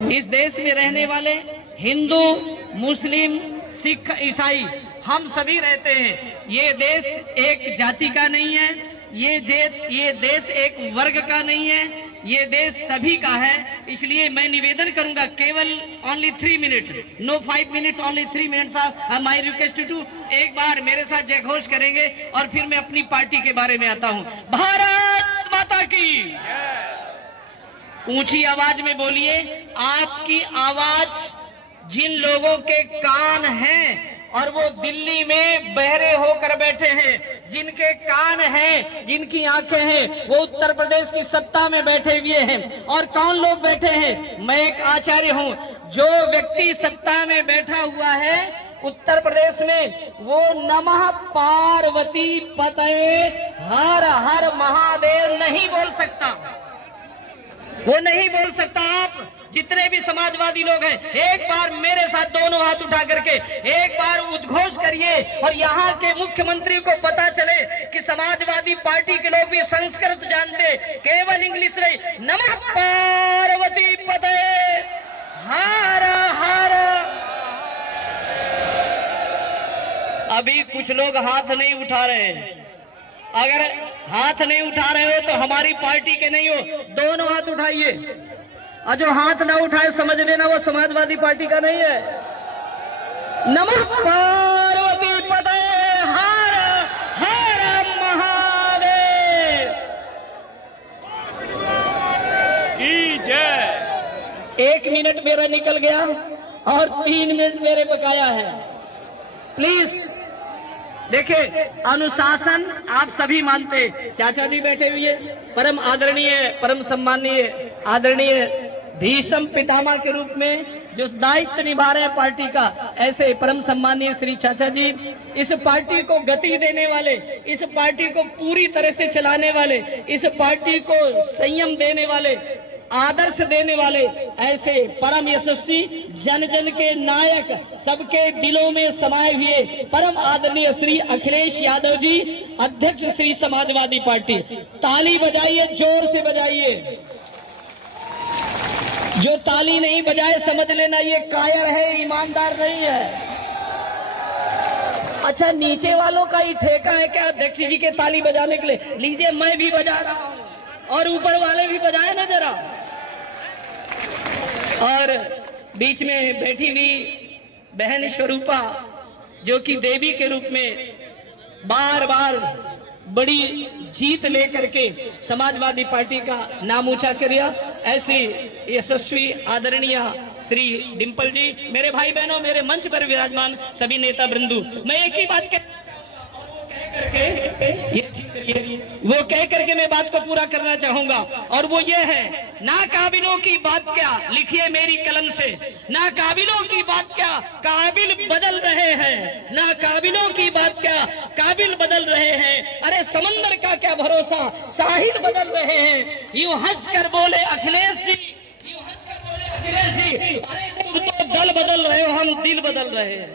इस देश में रहने वाले हिंदू, मुस्लिम, सिख, ईसाई हम सभी रहते हैं। ये देश एक जाति का नहीं है, ये देश एक वर्ग का नहीं है, ये देश सभी का है। इसलिए मैं निवेदन करूंगा, केवल only 3 minute, no 5 minutes, only 3 minutes of my request to. एक बार मेरे साथ जय घोष करेंगे और फिर मैं अपनी पार्टी के बारे में आता हूं। भारत माता की ऊंची आवाज में बोलिए। आपकी आवाज जिन लोगों के कान हैं और वो दिल्ली में बहरे होकर बैठे हैं, जिनके कान हैं, जिनकी आंखें हैं, वो उत्तर प्रदेश की सत्ता में बैठे हुए हैं। और कौन लोग बैठे हैं? मैं एक आचार्य हूं। जो व्यक्ति सत्ता में बैठा हुआ है उत्तर प्रदेश में, वो नमः पार्वती पतये हर हर महादेव नहीं बोल सकता, वो नहीं बोल सकता। आप जितने भी समाजवादी लोग हैं, एक बार मेरे साथ दोनों हाथ उठा करके एक बार उद्घोष करिए और यहाँ के मुख्यमंत्री को पता चले कि समाजवादी पार्टी के लोग भी संस्कृत जानते, केवल इंग्लिश नहीं। नमः पार्वती पतये हर हर। अभी कुछ लोग हाथ नहीं उठा रहे। अगर हाथ नहीं उठा रहे हो तो हमारी पार्टी के नहीं हो। दोनों हाथ उठाइए, और जो हाथ ना उठाए समझ लेना वो समाजवादी पार्टी का नहीं है। नमः पार्वती पतये हर हर महादेव की जय। 1 मिनट मेरा निकल गया और 3 मिनट मेरे बकाया है। प्लीज देखिए, अनुशासन आप सभी मानते। चाचा जी बैठे हुए, परम आदरणीय, परम सम्माननीय, आदरणीय भीष्म पितामह के रूप में जो दायित्व निभा रहे हैं पार्टी का, ऐसे परम सम्माननीय श्री चाचा जी, इस पार्टी को गति देने वाले, इस पार्टी को पूरी तरह से चलाने वाले, इस पार्टी को संयम देने वाले, आदर्श देने वाले, ऐसे परम यशस्वी, जन जन के नायक, सबके दिलों में समाये हुए परम आदरणीय श्री अखिलेश यादव जी, अध्यक्ष श्री समाजवादी पार्टी। ताली बजाइए, जोर से बजाइए। जो ताली नहीं बजाए समझ लेना ये कायर है, ईमानदार नहीं है। अच्छा, नीचे वालों का ही ठेका है क्या अध्यक्ष जी के ताली बजाने के लिए? लीजिए, मैं भी बजा रहा हूं और ऊपर वाले भी बजाए ना जरा। और बीच में बैठी हुई बहन स्वरूपा, जो कि देवी के रूप में बार बार बड़ी जीत लेकर के समाजवादी पार्टी का नाम ऊंचा किया, ऐसी यशस्वी आदरणीय श्री डिंपल जी, मेरे भाई बहनों, मेरे मंच पर विराजमान सभी नेता बृंदु, मैं एक ही बात वो कह करके मैं बात को पूरा करना चाहूंगा, और वो ये है, ना काबिलों की बात क्या, लिखिए मेरी कलम से, ना काबिलों की बात क्या, काबिल बदल रहे हैं, ना काबिलों की बात क्या, काबिल बदल रहे हैं। अरे समंदर का क्या भरोसा, साहिल बदल रहे हैं। यूं हंस कर बोले अखिलेश जी, यूं हंस कर बोले अखिलेश जी, अरे तुम तो दल बदल रहे हो, हम दिल बदल रहे हैं।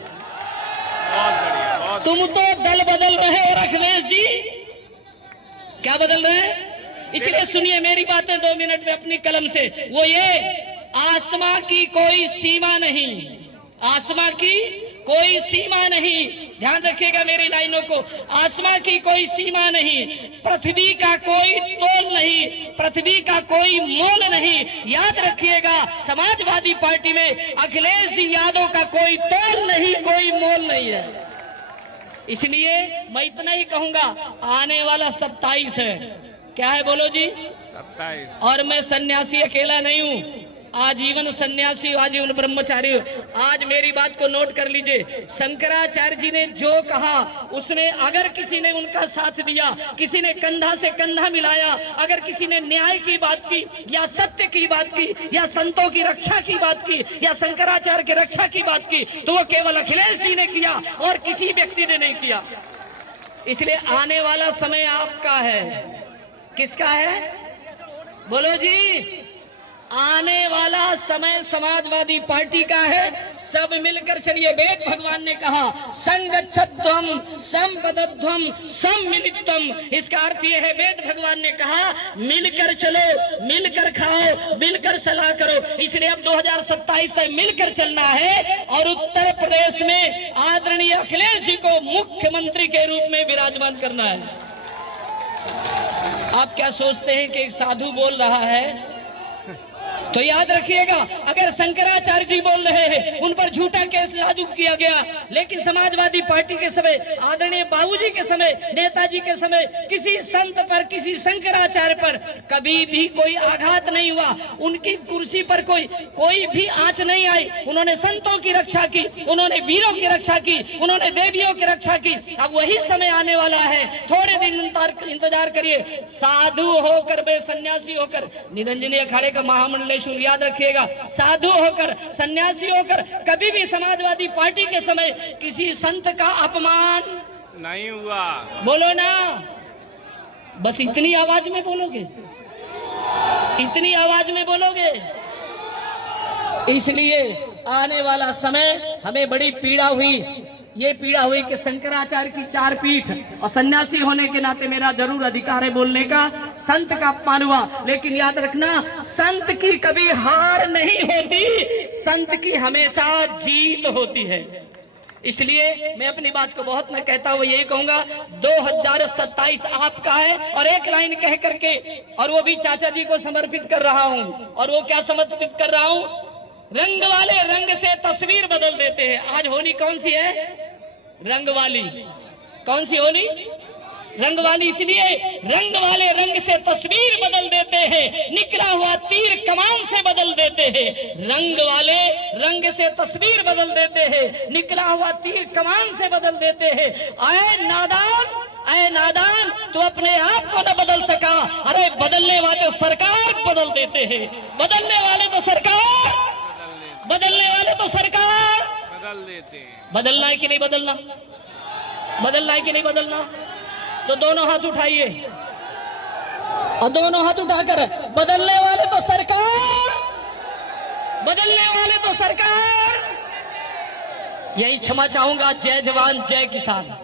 तुम तो दल बदल रहे हो अखिलेश जी, क्या बदल रहे हैं? इसलिए सुनिए मेरी बातें 2 मिनट में अपनी कलम से। वो ये, आसमां की कोई सीमा नहीं, आसमां की कोई सीमा नहीं, ध्यान रखिएगा मेरी लाइनों को। आसमां की कोई सीमा नहीं, पृथ्वी का कोई तोल नहीं, पृथ्वी का कोई मोल नहीं। याद रखिएगा, समाजवादी पार्टी में अखिलेश जी यादव का कोई तोल नहीं, कोई मोल नहीं है। इसलिए मैं इतना ही कहूंगा, आने वाला 27 है। क्या है बोलो जी? 27। और मैं सन्यासी अकेला नहीं हूं, आजीवन सन्यासी, आजीवन ब्रह्मचारी। आज मेरी बात को नोट कर लीजिए। शंकराचार्य जी ने जो कहा, उसने अगर किसी ने उनका साथ दिया, किसी ने कंधा से कंधा मिलाया, अगर किसी ने न्याय की बात की, या सत्य की बात की, या संतों की रक्षा की बात की, या शंकराचार्य की रक्षा की बात की, तो वो केवल अखिलेश जी ने किया और किसी व्यक्ति ने नहीं किया। इसलिए आने वाला समय आपका है। किसका है बोलो जी? आने वाला समय समाजवादी पार्टी का है। सब मिलकर चलिए। वेद भगवान ने कहा संगच्छध्वम संपदध्वम सम्मिलितम। इसका अर्थ यह है, वेद भगवान ने कहा मिलकर चलो, मिलकर खाओ, मिलकर सलाह करो। इसलिए अब 2027 तक मिलकर चलना है और उत्तर प्रदेश में आदरणीय अखिलेश जी को मुख्यमंत्री के रूप में विराजमान करना है। आप क्या सोचते हैं कि एक साधु बोल रहा है? तो याद रखिएगा, अगर शंकराचार्य जी बोल रहे हैं, उन पर झूठा केस लागू किया गया, लेकिन समाजवादी पार्टी के समय, आदरणीय बाबूजी के समय, नेताजी के समय किसी संत पर, किसी शंकराचार्य पर कभी भी कोई आघात नहीं हुआ। उनकी कुर्सी पर कोई भी आंच नहीं आई। उन्होंने संतों की रक्षा की, उन्होंने वीरों की रक्षा की, उन्होंने देवियों की रक्षा की। अब वही समय आने वाला है, थोड़े दिन इंतजार करिए। साधु होकर वे सन्यासी होकर, निरंजनी अखाड़े का महामंडलेश्वर याद रखिएगा, साधु होकर, सन्यासी होकर कभी भी समाजवादी पार्टी के समय किसी संत का अपमान नहीं हुआ। बोलो ना, बस इतनी आवाज में बोलोगे, इतनी आवाज में बोलोगे। इसलिए आने वाला समय हमें बड़ी पीड़ा हुई। ये पीड़ा हुई कि शंकराचार्य की 4 पीठ, और सन्यासी होने के नाते मेरा जरूर अधिकार है बोलने का, संत का अपमान हुआ। लेकिन याद रखना, संत की कभी हार नहीं होती, संत की हमेशा जीत होती है। इसलिए मैं अपनी बात को बहुत न कहता हुआ यही कहूंगा, 2027 आपका है। और एक लाइन कह करके, और वो भी चाचा जी को समर्पित कर रहा हूं। और वो क्या समर्पित कर रहा हूं? रंग वाले रंग से तस्वीर बदल देते हैं। आज होली कौन सी है? रंग वाली। कौन सी होली? रंग वाली। इसलिए रंग वाले रंग से तस्वीर बदल देते हैं, निकला हुआ तीर कमान से बदल देते हैं। रंग वाले रंग से तस्वीर बदल देते हैं, निकला हुआ तीर कमान से बदल देते हैं। आए नादान, तू अपने आप को न बदल सका, अरे बदलने वाले सरकार बदल देते हैं। बदलने वाले तो सरकार, बदलने वाले तो सरकार बदल देते हैं। बदलना है कि नहीं बदलना? बदलना है कि नहीं बदलना? तो दोनों हाथ उठाइए, और दोनों हाथ उठाकर बदलने वाले तो सरकार, बदलने वाले तो सरकार। यही क्षमा चाहूंगा। जय जवान जय किसान।